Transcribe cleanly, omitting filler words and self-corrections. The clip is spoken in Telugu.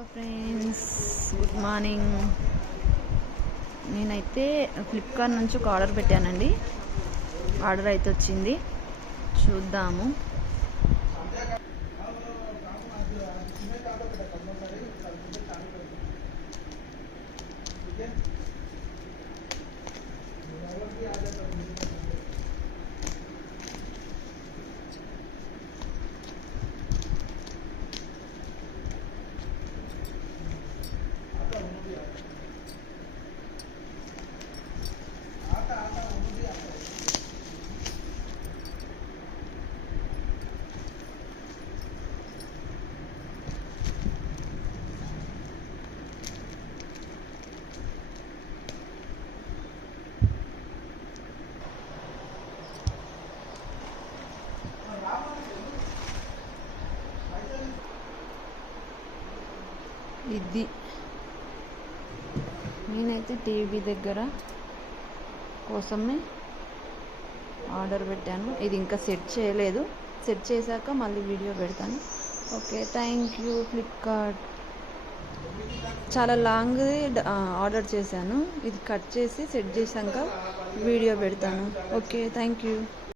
Hello friends, good morning. నేనైతే ఫ్లిప్కార్ట్ నుంచి ఒక ఆర్డర్ పెట్టానండి. ఆర్డర్ అయితే వచ్చింది, చూద్దాము. ఇది నేనైతే టీవీ దగ్గర కోసమే ఆర్డర్ పెట్టాను. ఇది ఇంకా సెట్ చేయలేదు. సెట్ చేశాక మళ్ళీ వీడియో పెడతాను. Okay, thank you Flipkart. చాలా లాంగ్ ఆర్డర్ చేశాను. ఇది కట్ చేసి సెట్ చేశాక వీడియో పెడతాను. Okay, thank you.